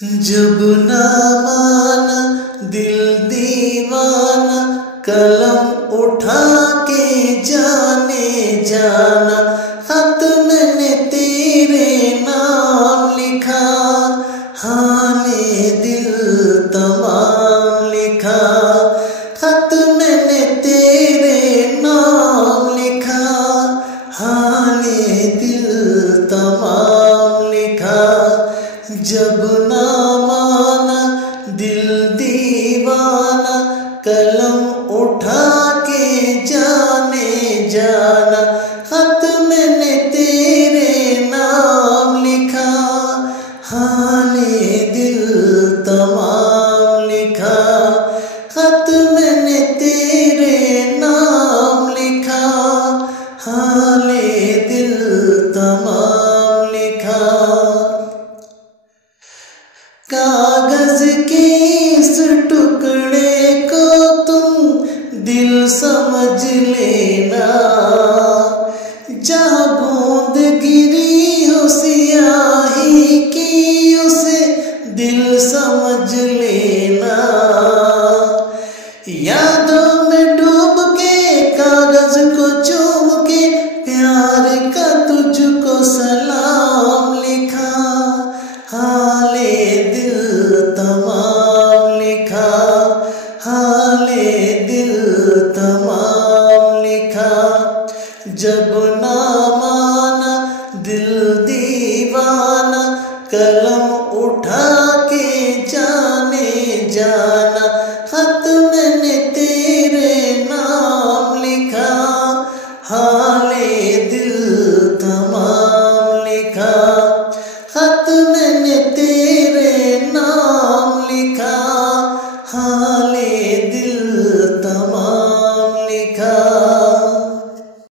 जब ना माना दिल दीवाना, कलम उठा के जाने जाना, खत मैंने तेरे नाम लिखा, हाले दिल तमाम लिखा। खत मैंने तेरे नाम लिखा, हाले दिल तमाम लिखा। जब ना माना दिल दीवाना, कलम उठा के जाने जाना, खत मैंने तेरे नाम लिखा, हाले दिल तमाम लिखा। खत मैंने तेरे नाम लिखा, हाले दिल तमाम लिखा। कागज के इस टुकड़े को तुम दिल समझ लेना, जहाँ बूंद गिरी हो सियाही की उसे दिल समझ लेना। यादों में डूब के कागज को चूम के प्यार का तुझको सलाम लिखा, हाले दिल तमाम लिखा, हाले दिल तमाम लिखा। जब ना माना दिल दीवाना, कलम उठा के जाने जाना, खत मैंने तेरे नाम लिखा, हाले दिल तमाम लिखा। खत मैंने तेरे नाम लिखा, हाले दिल तमाम